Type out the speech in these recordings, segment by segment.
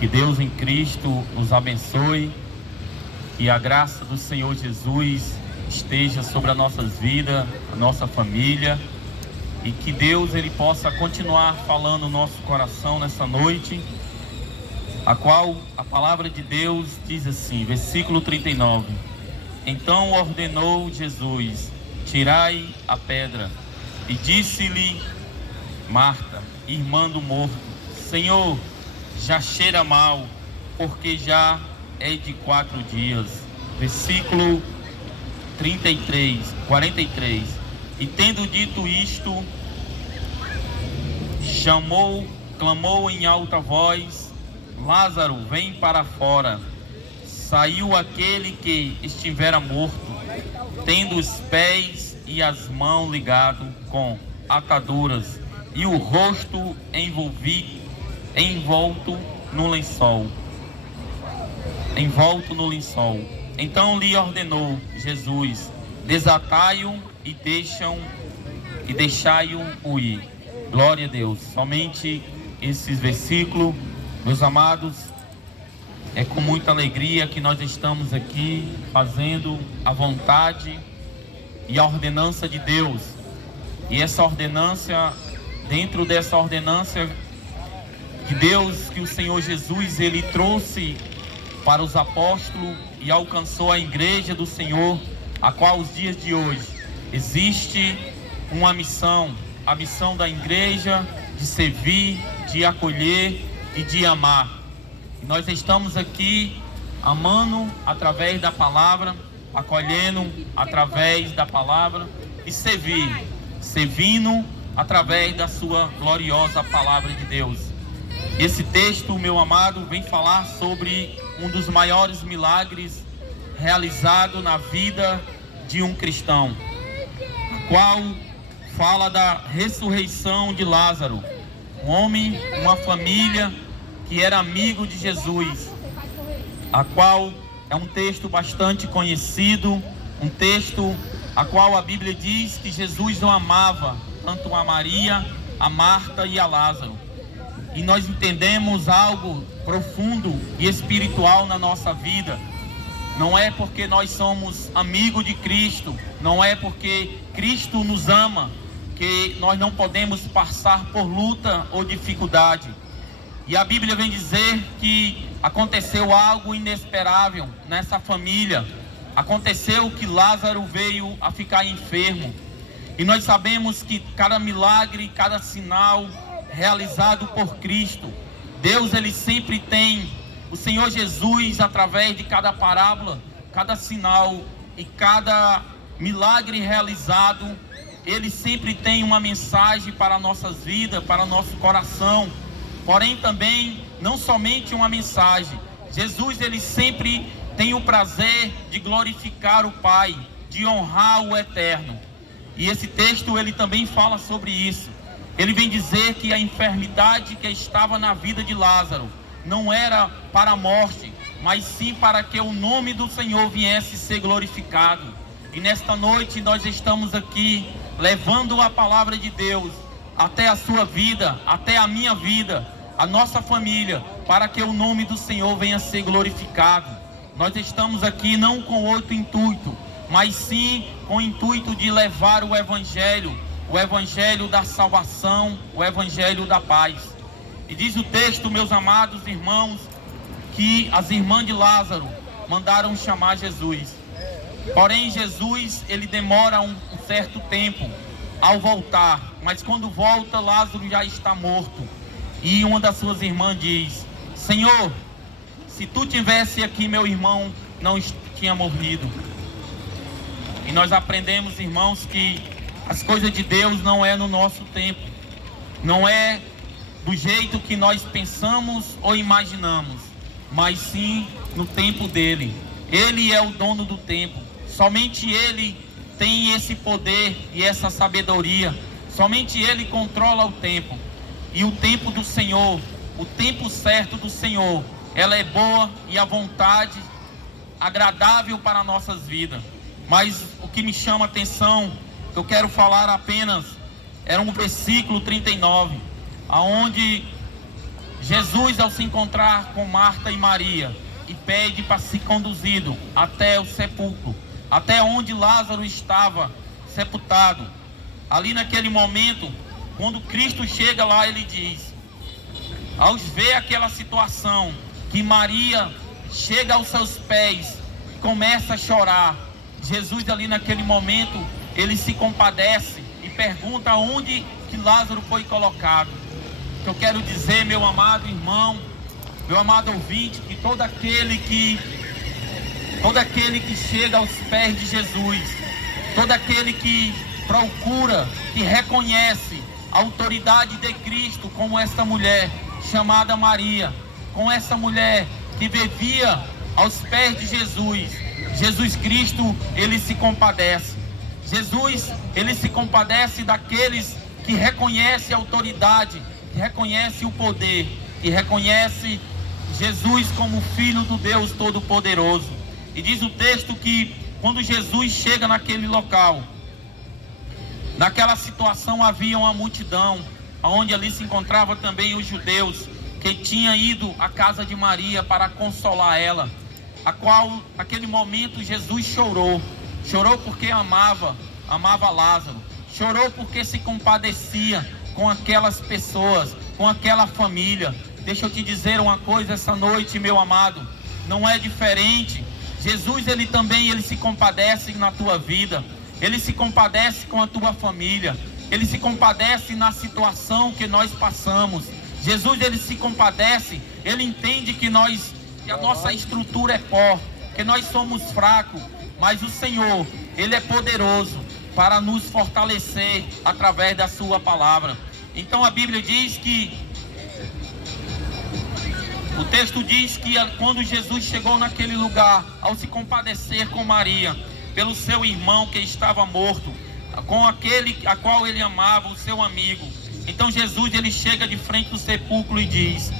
Que Deus em Cristo nos abençoe, que a graça do Senhor Jesus esteja sobre as nossas vidas, a nossa família, e que Deus ele possa continuar falando no nosso coração nessa noite, a qual a palavra de Deus diz assim, versículo 39: Então ordenou Jesus: tirai a pedra. E disse-lhe Marta, irmã do morto: Senhor, já cheira mal, porque já é de 4 dias. Versículo 43. E tendo dito isto, clamou em alta voz: Lázaro, vem para fora. Saiu aquele que estivera morto, tendo os pés e as mãos ligados com ataduras, e o rosto envolto no lençol. Então lhe ordenou Jesus: desatai-o e deixai-o ir. Glória a Deus. Somente esses versículos, meus amados, é com muita alegria que nós estamos aqui fazendo a vontade e a ordenança de Deus. E essa ordenança, dentro dessa ordenança que Deus, que o Senhor Jesus, ele trouxe para os apóstolos e alcançou a igreja do Senhor, a qual os dias de hoje existe uma missão, a missão da igreja de servir, de acolher e de amar. E nós estamos aqui amando através da palavra, acolhendo através da palavra e servindo através da sua gloriosa palavra de Deus. Esse texto, meu amado, vem falar sobre um dos maiores milagres realizado na vida de um cristão, a qual fala da ressurreição de Lázaro, um homem, uma família que era amigo de Jesus, a qual é um texto bastante conhecido, um texto a qual a Bíblia diz que Jesus não amava tanto a Maria, a Marta e a Lázaro. E nós entendemos algo profundo e espiritual na nossa vida. Não é porque nós somos amigos de Cristo, não é porque Cristo nos ama, que nós não podemos passar por luta ou dificuldade. E a Bíblia vem dizer que aconteceu algo inesperável nessa família. Aconteceu que Lázaro veio a ficar enfermo. E nós sabemos que cada milagre, cada sinal realizado por Cristo, Deus ele sempre tem, o Senhor Jesus, através de cada parábola, cada sinal e cada milagre realizado, ele sempre tem uma mensagem para nossas vidas, para nosso coração. Porém também, não somente uma mensagem, Jesus ele sempre tem o prazer de glorificar o Pai, de honrar o Eterno. E esse texto ele também fala sobre isso. Ele vem dizer que a enfermidade que estava na vida de Lázaro não era para a morte, mas sim para que o nome do Senhor viesse ser glorificado. E nesta noite nós estamos aqui levando a palavra de Deus até a sua vida, até a minha vida, a nossa família, para que o nome do Senhor venha ser glorificado. Nós estamos aqui não com outro intuito, mas sim com o intuito de levar o Evangelho da salvação, o Evangelho da paz. E diz o texto, meus amados irmãos, que as irmãs de Lázaro mandaram chamar Jesus. Porém Jesus, ele demora um certo tempo ao voltar, mas quando volta, Lázaro já está morto. E uma das suas irmãs diz: Senhor, se tu tivesse aqui, meu irmão não tinha morrido. E nós aprendemos, irmãos, que as coisas de Deus não é no nosso tempo, não é do jeito que nós pensamos ou imaginamos, mas sim no tempo dele. Ele é o dono do tempo, somente ele tem esse poder e essa sabedoria, somente ele controla o tempo. E o tempo do Senhor, o tempo certo do Senhor, ela é boa e a vontade agradável para nossas vidas. Mas o que me chama a atenção, que eu quero falar apenas, era um versículo 39, aonde Jesus, ao se encontrar com Marta e Maria, e pede para ser conduzido até o sepulcro, até onde Lázaro estava sepultado. Ali naquele momento, quando Cristo chega lá, ele diz, ao ver aquela situação, que Maria chega aos seus pés, começa a chorar. Jesus ali naquele momento, ele se compadece e pergunta onde que Lázaro foi colocado. Eu quero dizer, meu amado irmão, meu amado ouvinte, que todo aquele que chega aos pés de Jesus, todo aquele que procura, que reconhece a autoridade de Cristo, como essa mulher chamada Maria, com essa mulher que vivia aos pés de Jesus, Jesus Cristo, ele se compadece. Jesus, ele se compadece daqueles que reconhecem a autoridade, que reconhecem o poder, que reconhecem Jesus como Filho do Deus Todo-Poderoso. E diz o texto que quando Jesus chega naquele local, naquela situação havia uma multidão, onde ali se encontrava também os judeus, que tinham ido à casa de Maria para consolar ela, a qual, naquele momento, Jesus chorou. Chorou porque amava Lázaro. Chorou porque se compadecia com aquelas pessoas, com aquela família. Deixa eu te dizer uma coisa essa noite, meu amado, não é diferente. Jesus, ele também se compadece na tua vida. Ele se compadece com a tua família. Ele se compadece na situação que nós passamos. Jesus, ele se compadece. Ele entende que a nossa estrutura é pó, que nós somos fracos, mas o Senhor, ele é poderoso para nos fortalecer através da sua palavra. Então a Bíblia diz que, o texto diz que quando Jesus chegou naquele lugar, ao se compadecer com Maria, pelo seu irmão que estava morto, com aquele a qual ele amava, o seu amigo, então Jesus, ele chega de frente do sepulcro e diz,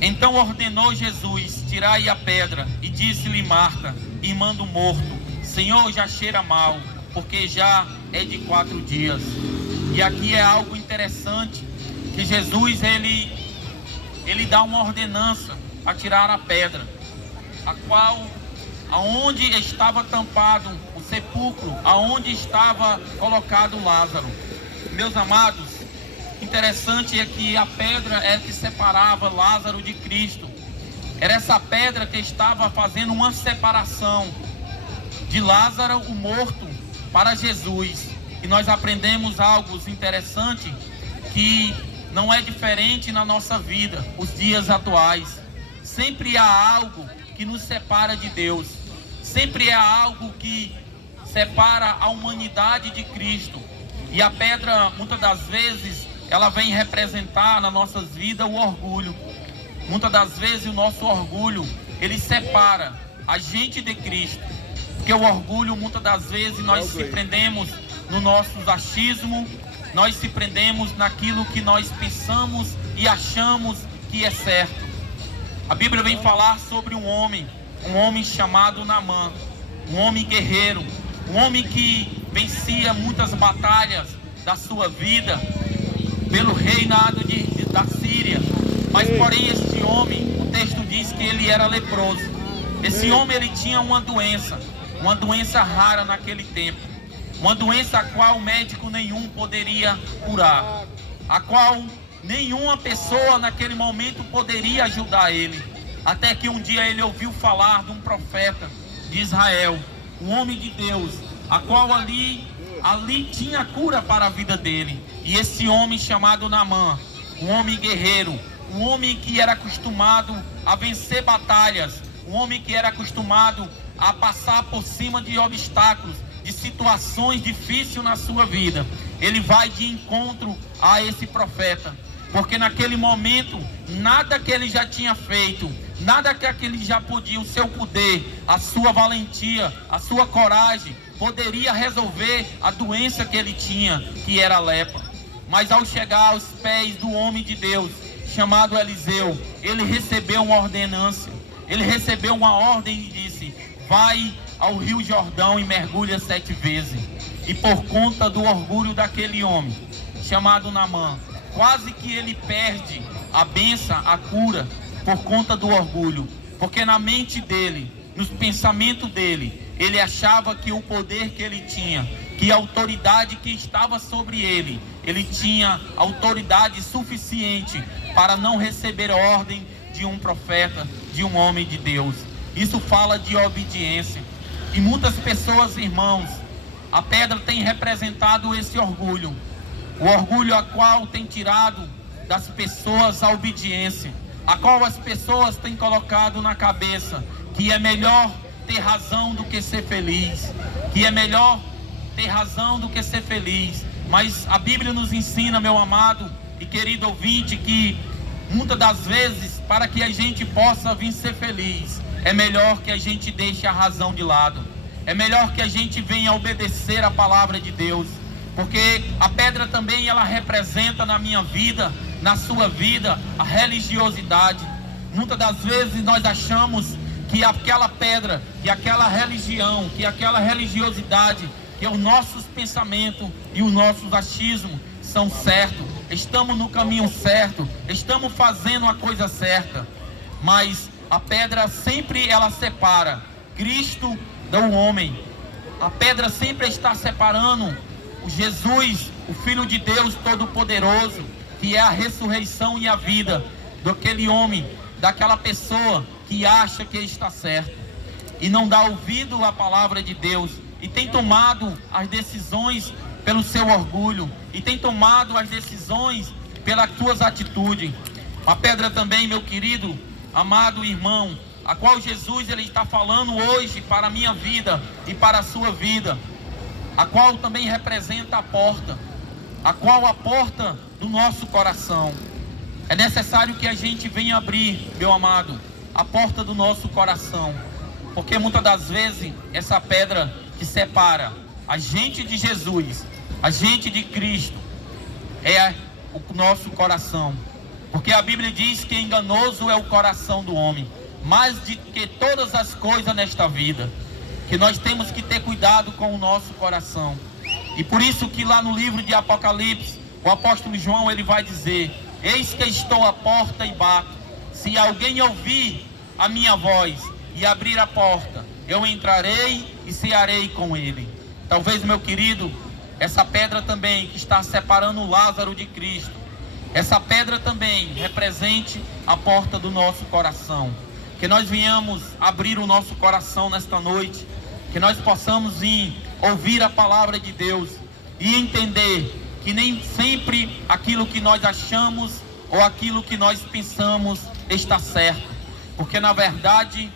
então ordenou Jesus, tirai a pedra, e disse-lhe Marta, irmã do morto, Senhor, já cheira mal, porque já é de 4 dias. E aqui é algo interessante, que Jesus, ele dá uma ordenança a tirar a pedra, a qual, aonde estava tampado o sepulcro, aonde estava colocado Lázaro. Meus amados, interessante é que a pedra é que separava Lázaro de Cristo. Era essa pedra que estava fazendo uma separação de Lázaro, o morto, para Jesus. E nós aprendemos algo interessante, que não é diferente na nossa vida, os dias atuais. Sempre há algo que nos separa de Deus. Sempre há algo que separa a humanidade de Cristo. E a pedra, muitas das vezes, ela vem representar nas nossas vidas o orgulho. Muitas das vezes o nosso orgulho, ele separa a gente de Cristo. Porque o orgulho, muitas das vezes, nós se prendemos no nosso achismo, nós se prendemos naquilo que nós pensamos e achamos que é certo. A Bíblia vem falar sobre um homem chamado Naamã, um homem guerreiro, um homem que vencia muitas batalhas da sua vida pelo reinado da Síria. Mas porém este homem, o texto diz que ele era leproso. Esse homem, ele tinha uma doença rara naquele tempo, uma doença a qual médico nenhum poderia curar, a qual nenhuma pessoa naquele momento poderia ajudar ele. Até que um dia ele ouviu falar de um profeta de Israel, um homem de Deus, a qual ali tinha cura para a vida dele. E esse homem chamado Naamã, um homem guerreiro, um homem que era acostumado a vencer batalhas, um homem que era acostumado a passar por cima de obstáculos, de situações difíceis na sua vida, ele vai de encontro a esse profeta, porque naquele momento, nada que ele já tinha feito, nada que ele já podia, o seu poder, a sua valentia, a sua coragem, poderia resolver a doença que ele tinha, que era a lepra. Mas ao chegar aos pés do homem de Deus, chamado Eliseu, ele recebeu uma ordenança, ele recebeu uma ordem e disse, vai ao rio Jordão e mergulha 7 vezes. E por conta do orgulho daquele homem, chamado Naamã, quase que ele perde a bênção, a cura, por conta do orgulho. Porque na mente dele, nos pensamentos dele, ele achava que o poder que ele tinha, que a autoridade que estava sobre ele, ele tinha autoridade suficiente para não receber ordem de um profeta, de um homem de Deus. Isso fala de obediência. E muitas pessoas, irmãos, a pedra tem representado esse orgulho. O orgulho a qual tem tirado das pessoas a obediência, a qual as pessoas têm colocado na cabeça que é melhor ter razão do que ser feliz, que é melhor ter razão do que ser feliz. Mas a Bíblia nos ensina, meu amado e querido ouvinte, que muitas das vezes, para que a gente possa vir ser feliz, é melhor que a gente deixe a razão de lado. É melhor que a gente venha obedecer a palavra de Deus. Porque a pedra também, ela representa na minha vida, na sua vida, a religiosidade. Muitas das vezes nós achamos que aquela pedra, que aquela religião, que aquela religiosidade, que os nossos pensamentos e os nossos achismos são certos. Estamos no caminho certo, estamos fazendo a coisa certa. Mas a pedra sempre ela separa Cristo do homem. A pedra sempre está separando o Jesus, o Filho de Deus Todo-Poderoso, que é a ressurreição e a vida daquele homem, daquela pessoa que acha que está certo e não dá ouvido à palavra de Deus, e tem tomado as decisões pelo seu orgulho, e tem tomado as decisões pelas suas atitudes. A pedra também, meu querido, amado irmão, a qual Jesus ele está falando hoje para a minha vida e para a sua vida, a qual também representa a porta, a qual a porta do nosso coração. É necessário que a gente venha abrir, meu amado, a porta do nosso coração, porque muitas das vezes essa pedra que separa a gente de Jesus, a gente de Cristo, é o nosso coração. Porque a Bíblia diz que enganoso é o coração do homem, mais de que todas as coisas nesta vida, que nós temos que ter cuidado com o nosso coração. E por isso que lá no livro de Apocalipse, o apóstolo João ele vai dizer: eis que estou à porta e bato, se alguém ouvir a minha voz e abrir a porta, eu entrarei e cearei com ele. Talvez, meu querido, essa pedra também que está separando Lázaro de Cristo, essa pedra também represente a porta do nosso coração. Que nós venhamos abrir o nosso coração nesta noite, que nós possamos ir ouvir a palavra de Deus e entender que nem sempre aquilo que nós achamos ou aquilo que nós pensamos está certo. Porque na verdade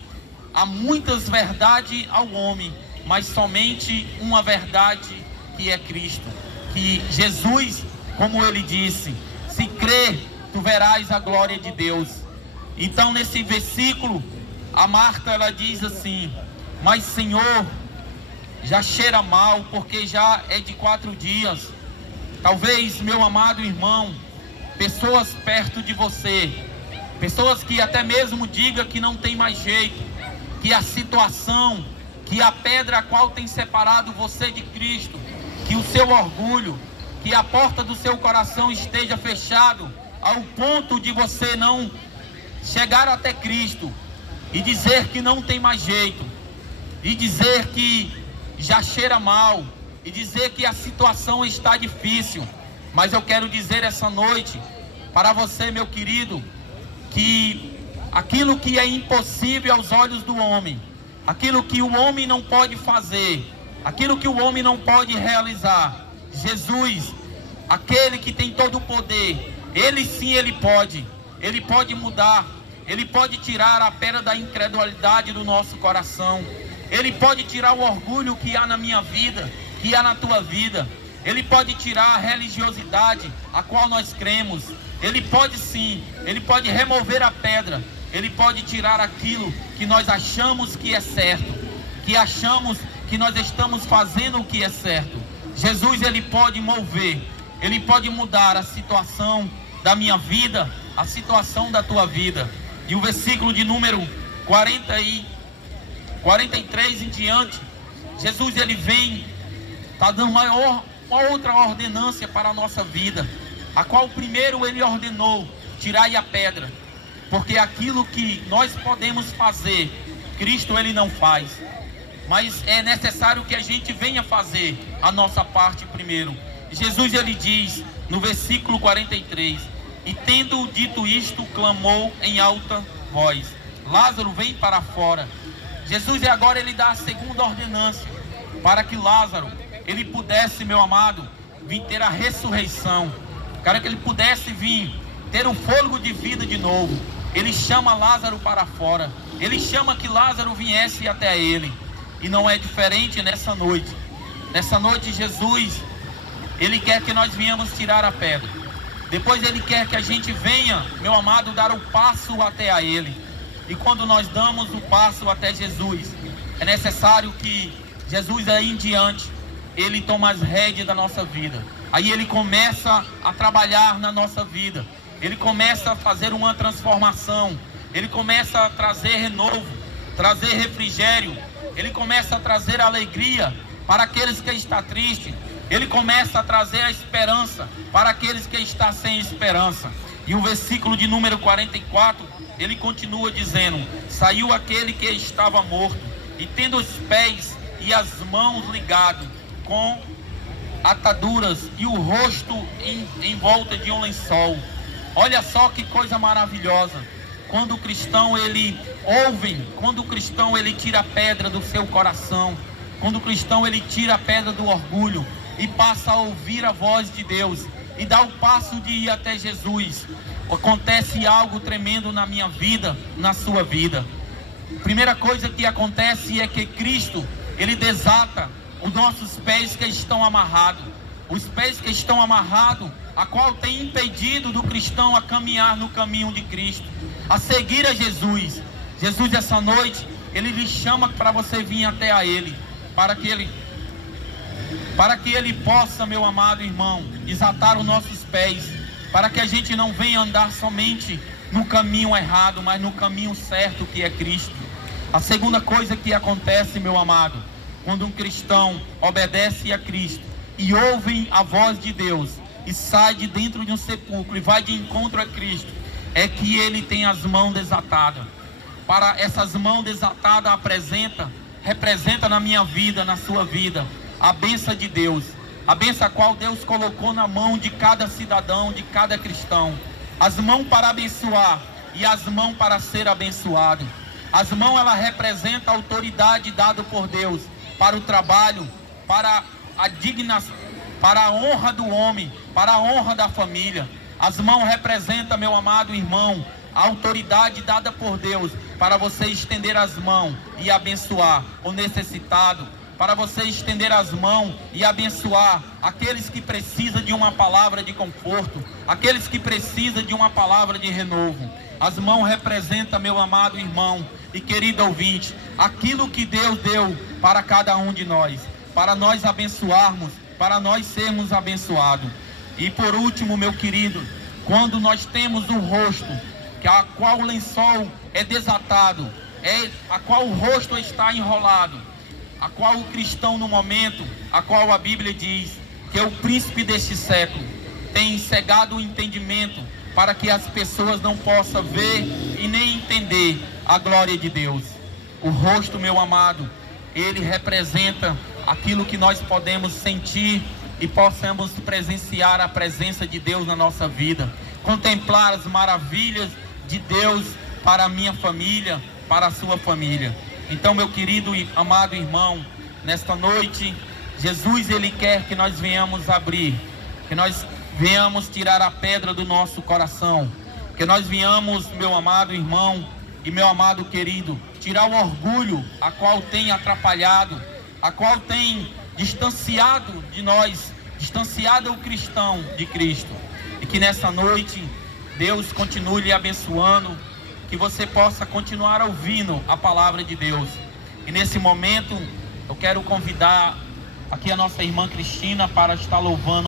há muitas verdades ao homem, mas somente uma verdade, que é Cristo. Que Jesus, como ele disse, se crer, tu verás a glória de Deus. Então nesse versículo, a Marta ela diz assim: mas Senhor, já cheira mal, porque já é de 4 dias. Talvez, meu amado irmão, pessoas perto de você, pessoas que até mesmo digam que não tem mais jeito, que a situação, que a pedra a qual tem separado você de Cristo, que o seu orgulho, que a porta do seu coração esteja fechado ao ponto de você não chegar até Cristo e dizer que não tem mais jeito, e dizer que já cheira mal, e dizer que a situação está difícil. Mas eu quero dizer essa noite para você, meu querido, que aquilo que é impossível aos olhos do homem, aquilo que o homem não pode fazer, aquilo que o homem não pode realizar, Jesus, aquele que tem todo o poder, ele sim, ele pode mudar, ele pode tirar a pedra da incredulidade do nosso coração, ele pode tirar o orgulho que há na minha vida, que há na tua vida, ele pode tirar a religiosidade a qual nós cremos, ele pode sim, ele pode remover a pedra, ele pode tirar aquilo que nós achamos que é certo, que achamos que nós estamos fazendo o que é certo. Jesus, ele pode mover, ele pode mudar a situação da minha vida, a situação da tua vida. E o versículo de número 43 em diante, Jesus ele vem, está dando uma outra ordenância para a nossa vida, a qual primeiro ele ordenou tirai a pedra, porque aquilo que nós podemos fazer, Cristo ele não faz, mas é necessário que a gente venha fazer a nossa parte primeiro. Jesus ele diz no versículo 43, e tendo dito isto, clamou em alta voz, Lázaro, vem para fora. Jesus agora ele dá a segunda ordenança, para que Lázaro, ele pudesse, meu amado, vir ter a ressurreição, para que ele pudesse vir ter o fôlego de vida de novo. Ele chama Lázaro para fora, ele chama que Lázaro viesse até ele, e não é diferente nessa noite. Nessa noite Jesus, ele quer que nós venhamos tirar a pedra, depois ele quer que a gente venha, meu amado, dar o passo até a ele. E quando nós damos o passo até Jesus, é necessário que Jesus aí em diante, ele toma as rédeas da nossa vida. Aí ele começa a trabalhar na nossa vida, ele começa a fazer uma transformação, ele começa a trazer renovo, trazer refrigério, ele começa a trazer alegria para aqueles que estão tristes, ele começa a trazer a esperança para aqueles que estão sem esperança. E o versículo de número 44, ele continua dizendo, saiu aquele que estava morto, e tendo os pés e as mãos ligados com ataduras, e o rosto em volta de um lençol. Olha só que coisa maravilhosa, quando o cristão ele ouve, quando o cristão ele tira a pedra do seu coração, quando o cristão ele tira a pedra do orgulho, e passa a ouvir a voz de Deus, e dá o passo de ir até Jesus, acontece algo tremendo na minha vida, na sua vida. Primeira coisa que acontece é que Cristo, ele desata os nossos pés que estão amarrados, os pés que estão amarrados, a qual tem impedido do cristão a caminhar no caminho de Cristo, a seguir a Jesus. Jesus essa noite, ele lhe chama para você vir até a ele, para que ele possa, meu amado irmão, desatar os nossos pés, para que a gente não venha andar somente no caminho errado, mas no caminho certo, que é Cristo. A segunda coisa que acontece, meu amado, quando um cristão obedece a Cristo e ouve a voz de Deus e sai de dentro de um sepulcro e vai de encontro a Cristo, é que ele tem as mãos desatadas. Para essas mãos desatadas representa na minha vida, na sua vida, a bênção de Deus, a bênção a qual Deus colocou na mão de cada cidadão, de cada cristão. As mãos para abençoar e as mãos para ser abençoado. As mãos, ela representa a autoridade dada por Deus para o trabalho, para a honra do homem, para a honra da família. As mãos representam, meu amado irmão, a autoridade dada por Deus para você estender as mãos e abençoar o necessitado, para você estender as mãos e abençoar aqueles que precisam de uma palavra de conforto, aqueles que precisam de uma palavra de renovo. As mãos representam, meu amado irmão e querido ouvinte, aquilo que Deus deu para cada um de nós, para nós abençoarmos, para nós sermos abençoados. E por último, meu querido, quando nós temos o rosto, a qual o lençol é desatado, a qual o rosto está enrolado, a qual o cristão no momento, a qual a Bíblia diz que é o príncipe deste século, tem cegado o entendimento para que as pessoas não possam ver e nem entender a glória de Deus. O rosto, meu amado, ele representa aquilo que nós podemos sentir e possamos presenciar a presença de Deus na nossa vida, contemplar as maravilhas de Deus para a minha família, para a sua família. Então, meu querido e amado irmão, nesta noite, Jesus, ele quer que nós venhamos abrir, que nós venhamos tirar a pedra do nosso coração, que nós venhamos, meu amado irmão e meu amado querido, tirar o orgulho a qual tem atrapalhado, a qual tem distanciado de nós, distanciado o cristão de Cristo. E que nessa noite Deus continue lhe abençoando, que você possa continuar ouvindo a palavra de Deus. E nesse momento eu quero convidar aqui a nossa irmã Cristina para estar louvando